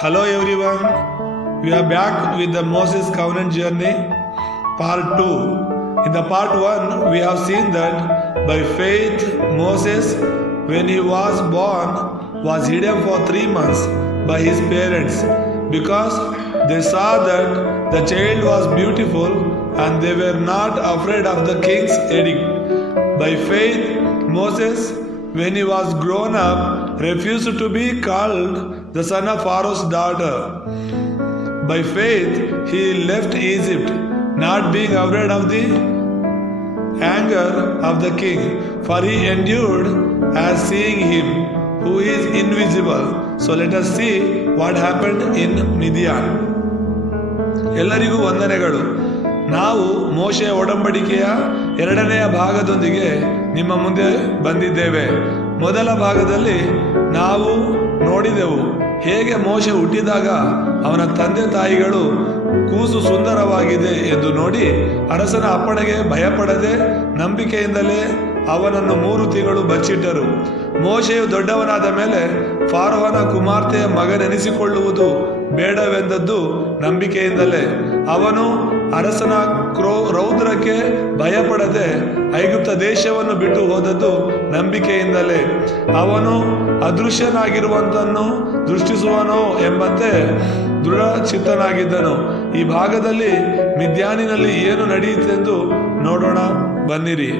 Hello everyone, we are back with the Moses Covenant journey, part 2. In the part 1, we have seen that by faith, Moses, when he was born, was hidden for 3 months by his parents because they saw that the child was beautiful and they were not afraid of the king's edict. By faith, Moses, when he was grown up, refused to be called the son of Pharaoh's daughter. By faith, he left Egypt, not being afraid of the anger of the king, for he endured as seeing him who is invisible. So let us see what happened in Midian. ಎಲ್ಲರಿಗೂ ವಂದನೆಗಳು. ನಾವು ಮೋಶೆಯ ಒಡಂಬಡಿಕೆಯ 2ನೇ ಭಾಗದೊಂದಿಗೆ ನಿಮ್ಮ ಮುಂದೆ ಬಂದಿದ್ದೇವೆ. ಮೊದಲ ಭಾಗದಲ್ಲಿ ನಾವು ನೋಡಿದೆವು ಹೇಗೆ ಮೋಶೆ ಹುಟ್ಟಿದಾಗ ಅವನ ತಂದೆ ತಾಯಿಗಳು ಕೂಸು ಸುಂದರವಾಗಿದೆ ಎಂದು ನೋಡಿ ಅರಸನ ಅಪ್ಪಣೆಗೆ ಭಯಪಡದೆ ನಂಬಿಕೆಯಿಂದಲೇ ಅವನನ್ನು 3 ತಿಂಗಳು ಬಚ್ಚಿಟ್ಟರು. ಮೋಶೆಯು ದೊಡ್ಡವನಾದ ಮೇಲೆ ಫಾರೋಹನ ಕುಮಾರ್ತೆಯ ಮಗನೆನಿಸಿಕೊಳ್ಳುವುದು ಬೇಡವೆಂದದ್ದು ನಂಬಿಕೆಯಿಂದಲೇ. ಅವನು ಅರಸನ ರೌದ್ರಕ್ಕೆ ಭಯಪಡದೆ ಐಗುಪ್ತ ದೇಶವನ್ನು ಬಿಟ್ಟು ಹೋದದ್ದು ನಂಬಿಕೆಯಿಂದಲೇ. ಅವನು ಅದೃಶ್ಯನಾಗಿರುವಂತನ್ನು ದೃಷ್ಟಿಸುವನೋ ಎಂಬಂತೆ ದೃಢ ಚಿತ್ತನಾಗಿದ್ದನು. ಈ ಭಾಗದಲ್ಲಿ ಮಿದ್ಯಾನಿನಲ್ಲಿ ಏನು ನಡೆಯಿತೆಂದು ನೋಡೋಣ ಬನ್ನಿರಿ.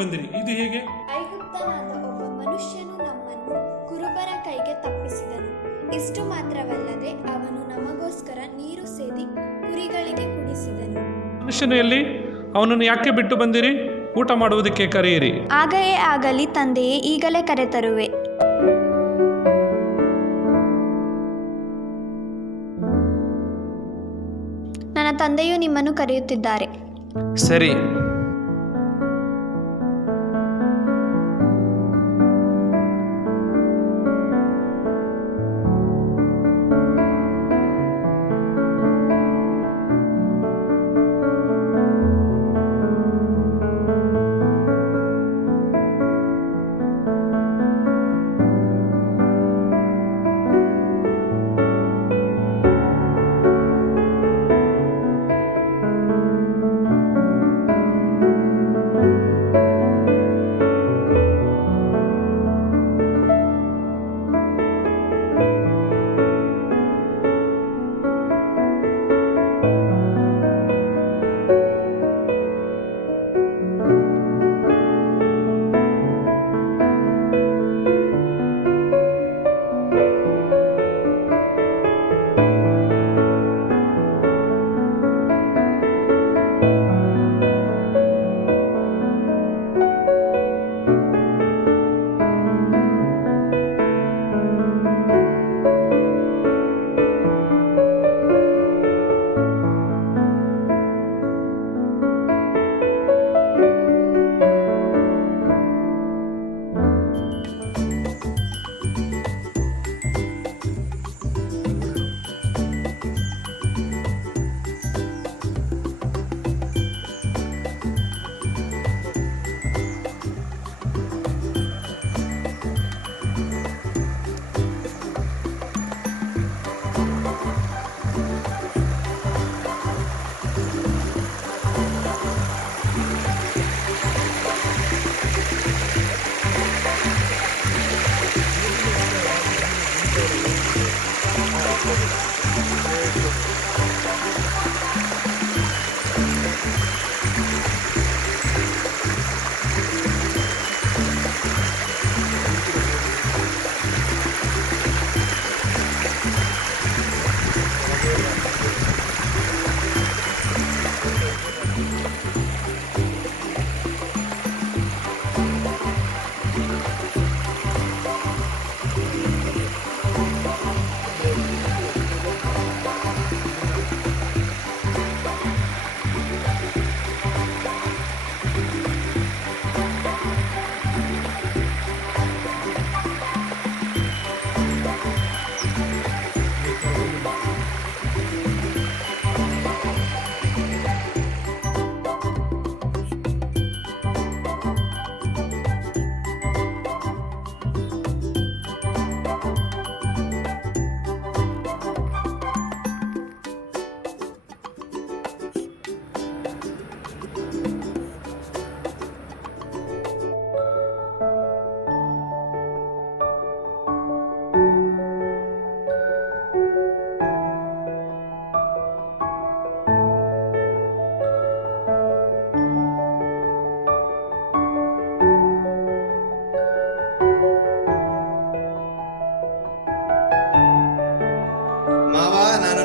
ಬಂದಿರಿ, ಇದು ಹೇಗೆ? ಐಗುಪ್ತನಾದ ಒಬ್ಬ ಮನುಷ್ಯನು ನಮ್ಮನ್ನು ಕುರುಬರ ಕೈಗೆ ತಪ್ಪಿಸಿದನು. ಇಷ್ಟು ಮಾತ್ರವಲ್ಲದೆ ಅವನು ನಮಗೋಸ್ಕರ ನೀರು ಸೇದಿ ಕುರಿಗಳಿಗೆ ಕುಡಿಸಿದನು. ಮನುಷ್ಯನು ಎಲ್ಲಿ? ಅವನನ್ನು ಯಾಕೆ ಬಿಟ್ಟು ಬಂದಿರಿ? ಊಟ ಮಾಡುವುದಕ್ಕೆ ಕರೆಯಿರಿ. ಹಾಗೆಯೇ ಆಗಲಿ ತಂದೆಯೇ, ಈಗಲೇ ಕರೆತರುವೆ. ನನ್ನ ತಂದೆಯು ನಿಮ್ಮನ್ನು ಕರೆಯುತ್ತಿದ್ದಾರೆ. ಸರಿ.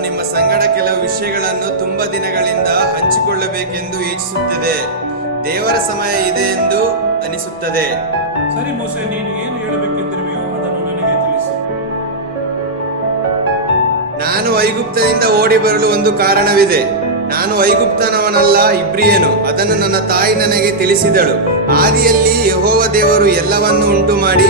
ನಿಮ್ಮ ಸಂಗಡ ಕೆಲವು ವಿಷಯಗಳನ್ನು ತುಂಬಾ ದಿನಗಳಿಂದ ಹಂಚಿಕೊಳ್ಳಬೇಕೆಂದು ಯೋಚಿಸುತ್ತಿದೆ. ದೇವರ ಸಮಯ ಇದೆ ಎಂದು ಅನಿಸುತ್ತದೆ. ಸರಿ ಮೋಸೆ, ನೀನು ಏನು ಹೇಳಬೇಕೆಂದಿರುವೆಯೋ ಅದನ್ನು ನನಗೆ ತಿಳಿಸು. ನಾನು ಐಗುಪ್ತದಿಂದ ಓಡಿ ಬರಲು ಒಂದು ಕಾರಣವಿದೆ. ನಾನು ಐಗುಪ್ತನವನಲ್ಲ, ಇಬ್ರಿಯನು. ಅದನ್ನು ನನ್ನ ತಾಯಿ ನನಗೆ ತಿಳಿಸಿದಳು. ಆದಿಯಲ್ಲಿ ಯೆಹೋವ ದೇವರು ಎಲ್ಲವನ್ನೂ ಉಂಟು ಮಾಡಿ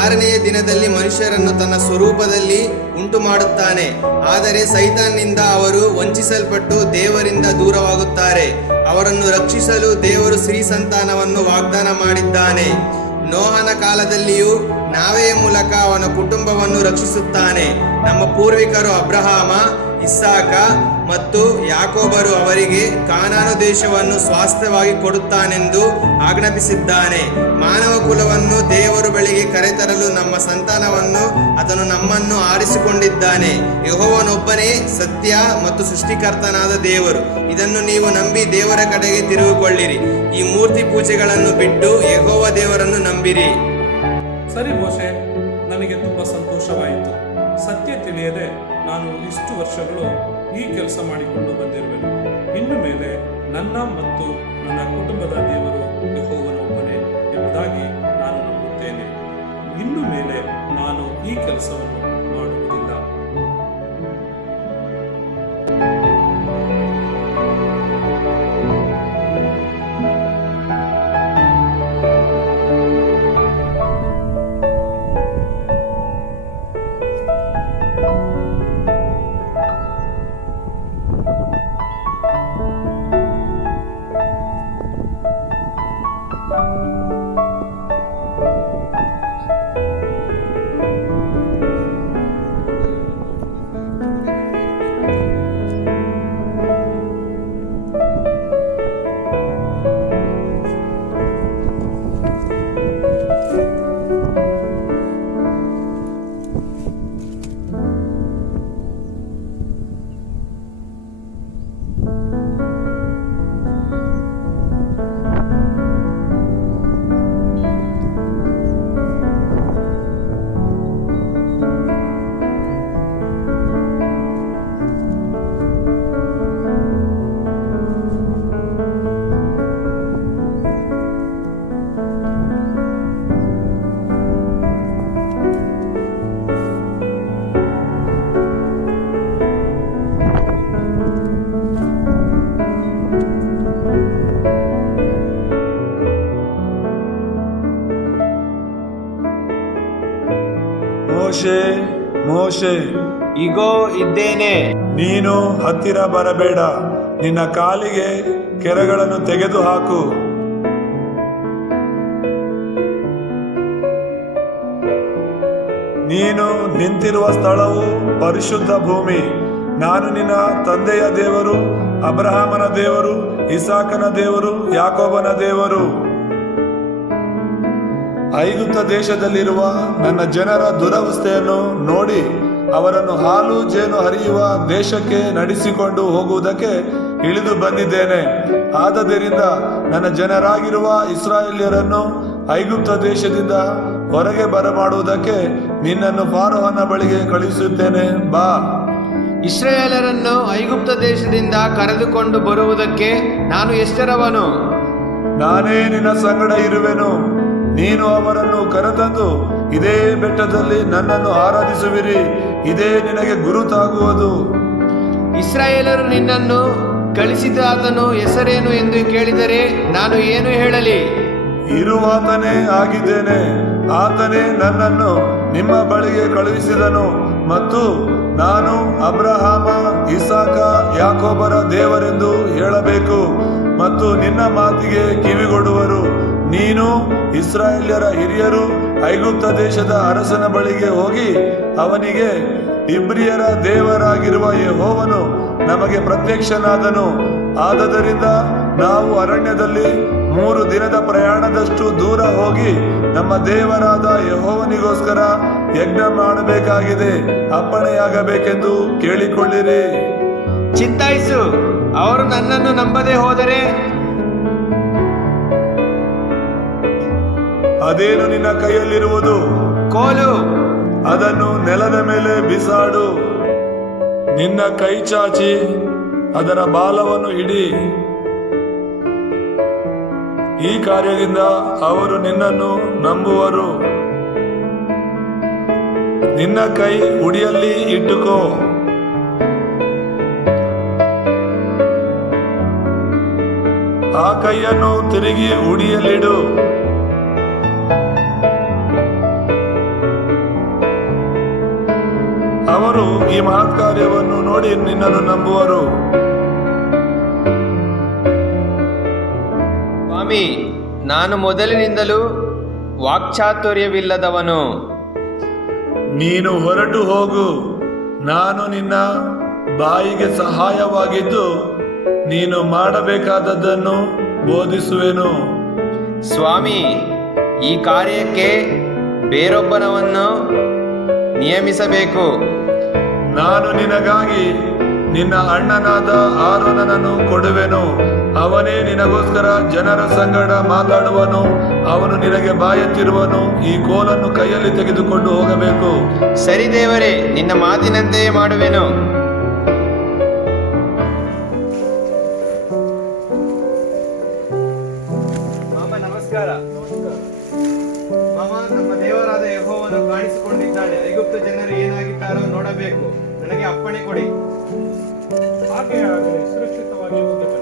6ನೆಯ ದಿನದಲ್ಲಿ ಮನುಷ್ಯರನ್ನು ತನ್ನ ಸ್ವರೂಪದಲ್ಲಿ ಉಂಟು ಮಾಡುತ್ತಾನೆ. ಆದರೆ ಸೈತಾನ್ನಿಂದ ಅವರು ವಂಚಿಸಲ್ಪಟ್ಟು ದೇವರಿಂದ ದೂರವಾಗುತ್ತಾರೆ. ಅವರನ್ನು ರಕ್ಷಿಸಲು ದೇವರು ಸ್ತ್ರೀ ಸಂತಾನವನ್ನು ವಾಗ್ದಾನ ಮಾಡಿದ್ದಾನೆ. ನೋಹನ ಕಾಲದಲ್ಲಿಯೂ ನಾವೆಯ ಮೂಲಕ ಅವನ ಕುಟುಂಬವನ್ನು ರಕ್ಷಿಸುತ್ತಾನೆ. ನಮ್ಮ ಪೂರ್ವಿಕರು ಅಬ್ರಹಾಮ, ಇಸ್ಸಾಕ ಮತ್ತು ಯಾಕೋಬರು ಅವರಿಗೆ ಕಾನಾನು ದೇಶವನ್ನು ಸ್ವಾಸ್ಥ್ಯವಾಗಿ ಕೊಡುತ್ತಾನೆಂದು ಆಜ್ಞಾಪಿಸಿದ್ದಾನೆ. ಮಾನವ ಕುಲವನ್ನು ದೇವರು ಬಳಿಗೆ ಕರೆತರಲು ನಮ್ಮ ಸಂತಾನವನ್ನು ಆತನು ನಮ್ಮನ್ನು ಆರಿಸಿಕೊಂಡಿದ್ದಾನೆ. ಯೆಹೋವನೊಬ್ಬನೇ ಸತ್ಯ ಮತ್ತು ಸೃಷ್ಟಿಕರ್ತನಾದ ದೇವರು. ಇದನ್ನು ನೀವು ನಂಬಿ ದೇವರ ಕಡೆಗೆ ತಿರುಗಿಕೊಳ್ಳಿರಿ. ಈ ಮೂರ್ತಿ ಪೂಜೆಗಳನ್ನು ಬಿಟ್ಟು ಯೆಹೋವ ದೇವರನ್ನು ನಂಬಿರಿ. ಸರಿ ಮೋಶೆ, ನನಗೆ ತುಂಬ ಸಂತೋಷವಾಯಿತು. ಸತ್ಯ ತಿಳಿಯದೆ ನಾನು ಇಷ್ಟು ವರ್ಷಗಳು ಈ ಕೆಲಸ ಮಾಡಿಕೊಂಡು ಬಂದಿರುವೆನು. ಇನ್ನು ಮೇಲೆ ನನ್ನ ಮತ್ತು ನನ್ನ ಕುಟುಂಬದ ದೇವರು ಯೆಹೋವನೊಬ್ಬನೇ ಎಂಬುದಾಗಿ ನಾನು ನಂಬುತ್ತೇನೆ. ಇನ್ನು ಮೇಲೆ ನಾನು ಈ ಕೆಲಸವನ್ನು ಮಾಡುವುದಿಲ್ಲ. ಮೋಶೆ, ಮೋಶೆ, ಇಗೋ ಇದ್ದೇನೆ. ನೀನು ಹತ್ತಿರ ಬರಬೇಡ. ನಿನ್ನ ಕಾಲಿಗೆ ಕೆರಗಳನ್ನು ತೆಗೆದುಹಾಕು. ನೀನು ನಿಂತಿರುವ ಸ್ಥಳವು ಪರಿಶುದ್ಧ ಭೂಮಿ. ನಾನು ನಿನ್ನ ತಂದೆಯ ದೇವರು, ಅಬ್ರಹಾಮನ ದೇವರು, ಇಸಾಕನ ದೇವರು, ಯಾಕೋಬನ ದೇವರು. ಐಗುಪ್ತ ದೇಶದಲ್ಲಿರುವ ನನ್ನ ಜನರ ದುರವಸ್ಥೆಯನ್ನು ನೋಡಿ ಅವರನ್ನು ಹಾಲು ಜೇನು ಹರಿಯುವ ದೇಶಕ್ಕೆ ನಡೆಸಿಕೊಂಡು ಹೋಗುವುದಕ್ಕೆ ಇಳಿದು ಬಂದಿದ್ದೇನೆ. ಆದದರಿಂದ ನನ್ನ ಜನರಾಗಿರುವ ಇಸ್ರಾಯೇಲ್ಯರನ್ನು ಐಗುಪ್ತ ದೇಶದಿಂದ ಹೊರಗೆ ಬರಮಾಡುವುದಕ್ಕೆ ನಿನ್ನನ್ನು ಫಾರೋಹನ ಬಳಿಗೆ ಕಳುಹಿಸುತ್ತೇನೆ. ಬಾ. ಇಸ್ರಾಯೇಲರನ್ನು ಐಗುಪ್ತ ದೇಶದಿಂದ ಕರೆದುಕೊಂಡು ಬರುವುದಕ್ಕೆ ನಾನು ಎಷ್ಟರವನು? ನಾನೇ ನಿನ್ನ ಸಂಗಡ ಇರುವೆನು. ನೀನು ಅವರನ್ನು ಕರೆತಂದು ಇದೇ ಬೆಟ್ಟದಲ್ಲಿ ನನ್ನನ್ನು ಆರಾಧಿಸುವಿರಿ. ಇದೇ ನಿನಗೆ ಗುರುತಾಗುವುದು. ಇಸ್ರಾಯೇಲರು ನಿನ್ನನ್ನು ಕಳಿಸಿದ ಆತನು ಹೆಸರೇನು ಎಂದು ಕೇಳಿದರೆ ನಾನು ಏನು ಹೇಳಲಿ? ಇರುವಾತನೇ ಆಗಿದ್ದೇನೆ. ಆತನೇ ನನ್ನನ್ನು ನಿಮ್ಮ ಬಳಿಗೆ ಕಳುಹಿಸಿದನು ಮತ್ತು ನಾನು ಅಬ್ರಹಾಮ, ಇಸಾಕ, ಯಾಕೋಬರ ದೇವರೆಂದು ಹೇಳಬೇಕು ಮತ್ತು ನಿನ್ನ ಮಾತಿಗೆ ಕಿವಿಗೊಡುವರು. ನೀನು ಇಸ್ರಾಯೇಲ್ಯರ ಹಿರಿಯರು ಐಗುಪ್ತ ದೇಶದ ಅರಸನ ಬಳಿಗೆ ಹೋಗಿ ಅವನಿಗೆ, ಇಬ್ರಿಯರ ದೇವರಾಗಿರುವ ಯೆಹೋವನು ನಮಗೆ ಪ್ರತ್ಯಕ್ಷನಾದನು. ಆದದರಿಂದ ನಾವು ಅರಣ್ಯದಲ್ಲಿ 3 ದಿನದ ಪ್ರಯಾಣದಷ್ಟು ದೂರ ಹೋಗಿ ನಮ್ಮ ದೇವರಾದ ಯೆಹೋವನಿಗೋಸ್ಕರ ಯಜ್ಞ ಮಾಡಬೇಕಾಗಿದೆ. ಅಪ್ಪಣೆಯಾಗಬೇಕೆಂದು ಕೇಳಿಕೊಳ್ಳಿರಿ. ಚಿಂತಾಯಿಸು. ಅವರು ನನ್ನನ್ನು ನಂಬದೆ ಹೋದರೆ ಅದೇನು ನಿನ್ನ ಕೈಯಲ್ಲಿರುವುದು? ಕೋಲು. ಅದನ್ನು ನೆಲದ ಮೇಲೆ ಬಿಸಾಡು. ನಿನ್ನ ಕೈ ಚಾಚಿ ಅದರ ಬಾಲವನ್ನು ಹಿಡಿ. ಈ ಕಾರ್ಯದಿಂದ ಅವರು ನಿನ್ನನ್ನು ನಂಬುವರು. ನಿನ್ನ ಕೈ ಉಡಿಯಲ್ಲಿ ಇಟ್ಟುಕೋ. ಆ ಕೈಯನ್ನು ತಿರುಗಿ ಉಡಿಯಲ್ಲಿಡು. ಅವರು ಈ ಮಹತ್ ಕಾರ್ಯವನ್ನು ನೋಡಿ ನಿನ್ನನ್ನು ನಂಬುವರು. ಸ್ವಾಮಿ, ನಾನು ಮೊದಲಿನಿಂದಲೂ ವಾಕ್ಚಾತುರ್ಯವಿಲ್ಲದವನು. ನೀನು ಹೊರಟು ಹೋಗು. ನಾನು ನಿನ್ನ ಬಾಯಿಗೆ ಸಹಾಯವಾಗಿದ್ದು ನೀನು ಮಾಡಬೇಕಾದದ್ದನ್ನು ಬೋಧಿಸುವೆನು. ಸ್ವಾಮಿ, ಈ ಕಾರ್ಯಕ್ಕೆ ಬೇರೊಬ್ಬನವನ್ನು ನಿಯಮಿಸಬೇಕು. ನಾನು ನಿನಗಾಗಿ ನಿನ್ನ ಅಣ್ಣನಾದ ಆರೋನನನ್ನು ಕೊಡುವೆನು. ಅವನೇ ನಿನಗೋಸ್ಕರ ಜನರ ಸಂಗಡ ಮಾತಾಡುವನು. ಅವನು ನಿನಗೆ ಬಾಯೆತ್ತಿರುವನು. ಈ ಕೋಲನ್ನು ಕೈಯಲ್ಲಿ ತೆಗೆದುಕೊಂಡು ಹೋಗಬೇಕು. ಸರಿ ದೇವರೇ, ನಿನ್ನ ಮಾತಿನಂತೆಯೇ ಮಾಡುವೆನು. ಮಾಮ ನಮಸ್ಕಾರ. ಮಾಮ, ನಮ್ಮ ದೇವರಾದ ಯೆಹೋವನು ಕಾಣಿಸಿಕೊಂಡಿದ್ದಾನೆ. ಐಗುಪ್ತ ಜನರು ಏನಾಗಿದ್ದಾರೋ ನೋಡಬೇಕು. ನನಗೆ ಅಪ್ಪಣೆ ಕೊಡಿ. ಹಾಗೆ ಆಗಲಿ, ಸುರಕ್ಷಿತವಾಗಿ ಹೋಗಬೇಕು.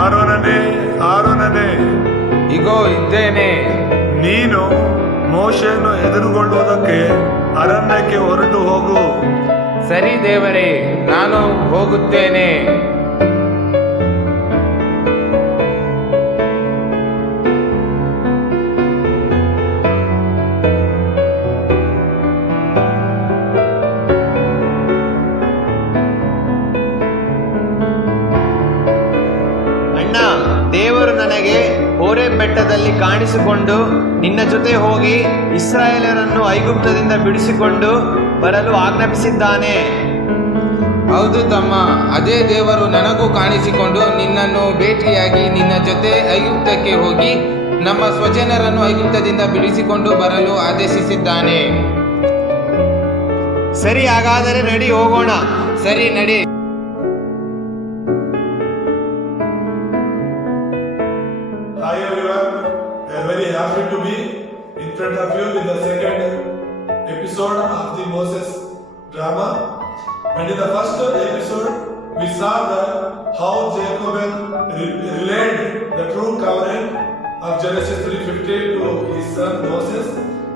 ಆರೋನನೇ, ಆರೋನನೇ, ಇಗೋ ಇದ್ದೇನೆ. ನೀನು ಮೋಶೆಯನ್ನು ಎದುರುಗೊಳ್ಳುವುದಕ್ಕೆ ಅರಣ್ಯಕ್ಕೆ ಹೊರಟು ಹೋಗು. ಸರಿ ದೇವರೇ, ನಾನು ಹೋಗುತ್ತೇನೆ. ಅಣ್ಣ, ದೇವರು ನನಗೆ ಹೋರೇಬ್ ಬೆಟ್ಟದಲ್ಲಿ ಕಾಣಿಸಿಕೊಂಡು ನಿನ್ನ ಜೊತೆ ಹೋಗಿ ಇಸ್ರಾಯೇಲರನ್ನು ಐಗುಪ್ತದಿಂದ ಬಿಡಿಸಿಕೊಂಡು ಬರಲು ಆಜ್ಞಾಪಿಸಿದ್ದಾನೆ. ಹೌದು ತಮ್ಮ, ಅದೇ ದೇವರು ನನಗೂ ಕಾಣಿಸಿಕೊಂಡು ನಿನ್ನನ್ನು ಭೇಟಿಯಾಗಿ ನಿನ್ನ ಜೊತೆ ಐಗುಪ್ತಕ್ಕೆ ಹೋಗಿ ನಮ್ಮ ಸ್ವಜನರನ್ನು ಐಗುಪ್ತದಿಂದ ಬಿಡಿಸಿಕೊಂಡು ಬರಲು ಆದೇಶಿಸಿದ್ದಾನೆ. ಸರಿ, ಹಾಗಾದರೆ ನಡಿ, ಹೋಗೋಣ. ಸರಿ, ನಡಿ. Hi everyone, we are very happy to be in front of you with the second episode of the Moses drama. And in the first episode, we saw that how Jacob relayed the true covenant of Genesis 3:15 to his son Moses,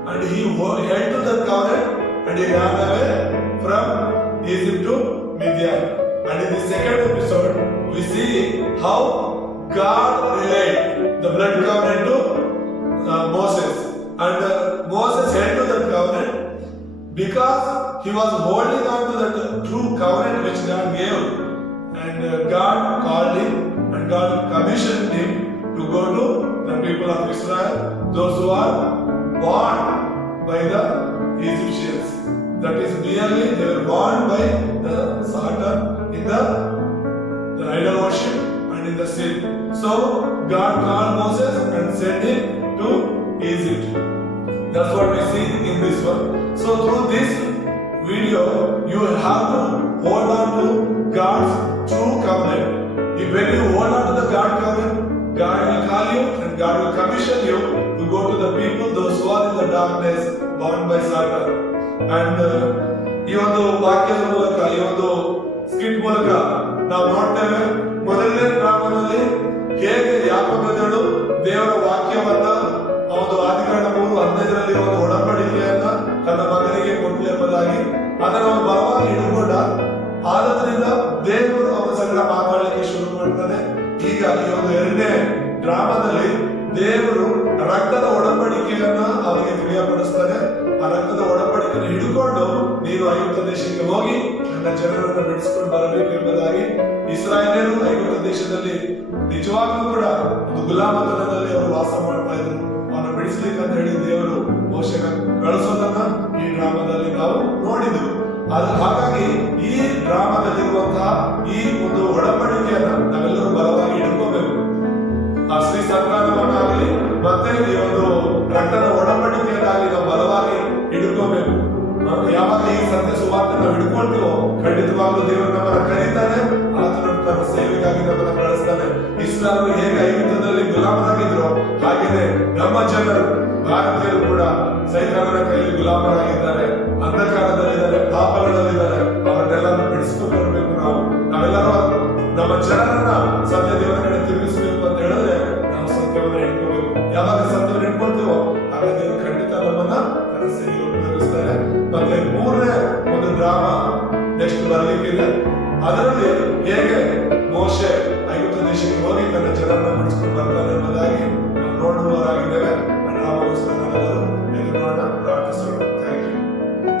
and he held to that covenant and he ran away from Egypt to Midian. And in the second episode, we see how God relayed the blood covenant to Moses, and Moses held to that covenant because he was holding on to that true covenant which God gave, and God called him and God commissioned him to go to the people of Israel, those who are born by the Egyptians. That is merely they were born by the Satan in the idol worship and in the sin. So God called Moses and sent him to Egypt. That's what we see in this one. So through this video, you have to hold on to God's true covenant. When you hold on to the God covenant, God will call you and God will commission you to go to the people, those who are in the darkness, bound by Satan. And ಈ ಒಂದು ವಾಕ್ಯದ ಮೂಲಕ, ಈ ಒಂದು skit ಮೂಲಕ ನಾವು ನೋಡ್ತೇವೆ, ಮೊದಲನೇ ಡ್ರಾಮಾದಲ್ಲಿ ಹೇಗೆ ಯಾಕೋಬಳು ದೇವರ ವಾಕ್ಯವನ್ನ ಒಂದು ಆದಿಕಾಂಡ 3:15 ಒಂದು ಒಡಂಬಡಿಕೆಯನ್ನ ತನ್ನ ಮಗನಿಗೆ ಕೊಟ್ಟಲು ಎಂಬುದಾಗಿ ಅದನ್ನು ಅವನು ಬಲವಾಗಿ ಹಿಡಿದುಕೊಂಡ. ಆದ್ರಿಂದ ದೇವರು ಅವನ ಸಂಗಡ ಮಾತಾಡಲಿಕ್ಕೆ ಶುರು ಮಾಡ್ತಾನೆ. ಈಗ ಈ ಒಂದು ಎರಡನೇ ಡ್ರಾಮಾದಲ್ಲಿ ದೇವರು ರಕ್ತದ ಒಡಂಬಡಿಕೆಯನ್ನ ಅವರಿಗೆ ತಿಳಿಯಪಡಿಸ್ತಾನೆ. ಆ ರಕ್ತದ ಒಡಂಬಡಿಕೆಯನ್ನು ಹಿಡಿದುಕೊಂಡು ನೀನು ಐಗುಪ್ತ ದೇಶಕ್ಕೆ ಹೋಗಿ ನನ್ನ ಜನರನ್ನು ಬಿಡಿಸಿಕೊಂಡು ಬರಬೇಕು ಎಂಬುದಾಗಿ. ಇಸ್ರಾಯೇಲರು ಐಗುಪ್ತ ದೇಶದಲ್ಲಿ ನಿಜವಾಗ್ಲೂ ಕೂಡ ಒಂದು ಗುಲಾಮತನದಲ್ಲಿ ಅವರು ವಾಸ ಮಾಡ್ತಾ ಇದ್ರು. ಅವನ್ನ ಬಿಡಿಸ್ಲಿಕ್ಕೆ ಅಂತ ಹೇಳಿ ದೇವರು ಮೋಶೆನ ಕಳಿಸೋದನ್ನ ಈ ಡ್ರಾಮಾದಲ್ಲಿ ನಾವು ನೋಡಿದ್ರು. ಹಾಗಾಗಿ ಈ ಡ್ರಾಮಾದಲ್ಲಿರುವಂತಹ ಈ ಒಂದು ಒಡಂಬಡಿಕೆಯನ್ನ ನಾವೆಲ್ಲರೂ ಬಲವಾಗಿ ಹಿಡ್ಕೋಬೇಕು. ಆ ಶ್ರೀ ಸಂತಾನವನ್ನಾಗಲಿ ಮತ್ತೆ ಈ ಒಂದು ರಕ್ತದ ಒಡಂಬಡಿಕೆಯನ್ನಾಗಲಿ ನಾವು ಬಲವಾಗಿ ಹಿಡ್ಕೋಬೇಕು. ಯಾವಾಗ ಈ ಸತ್ಯ ಸುವಾರ್ತೆ ನಾವು ಹಿಡ್ಕೊಳ್ತೀವೋ ಖಂಡಿತವಾಗ್ಲೂ ದೇವರು ನಮ್ಮನ್ನ ಕರೀತಾನೆ. ಆತನು ತನ್ನ ಸೇವೆಗಾಗಿ ನಮ್ಮನ್ನ ಕಳಿಸ್ತಾನೆ. ಇಸ್ರಾಯೇಲರು ಹೇಗೆ ಐಗುಪ್ತದಲ್ಲಿ ಗುಲಾಮರಾಗಿದ್ರು ಹಾಗೇನೆ ನಮ್ಮ ಜನರು ಭಾರತೀಯರು ಕೂಡ ಸೈತಾನನ ಕೈಯಲ್ಲಿ ಗುಲಾಮರಾಗಿದ್ದಾರೆ, ಅಂಧಕಾರದಲ್ಲಿದ್ದಾರೆ, ಪಾಪಗಳಲ್ಲಿದ್ದಾರೆ. ಅವರನ್ನೆಲ್ಲ ಬಿಡಿಸ್ಕೊಂಡು ಬರಬೇಕು. ನಾವೆಲ್ಲರೂ ನಮ್ಮ ಜನರನ್ನ ಸತ್ಯ ದೇವರ ಕಡೆ ತಿರುಗಿಸಬೇಕು ಅಂತ ಹೇಳಿದ್ರೆ ನಾವು ಸತ್ಯವನ್ನ ಹಿಡ್ಕೋಬೇಕು. ಯಾವಾಗ ಸತ್ಯವನ್ನು ಹಿಡ್ಕೊಳ್ತೀವೋ ಆಗ ದೇವರು ಖಂಡಿತ ನಮ್ಮನ್ನ ತನ್ನ ಸೇವೆಗೆ ಉಪಯೋಗಿಸ್ತಾರೆ. ಮತ್ತೆ ಮೂರನೇ ಒಂದು ಡ್ರಾಮಾ ನೆಕ್ಸ್ಟ್ ಬರ್ಲಿಕ್ಕಿದೆ. ಅದರಲ್ಲಿ ಹೇಗೆ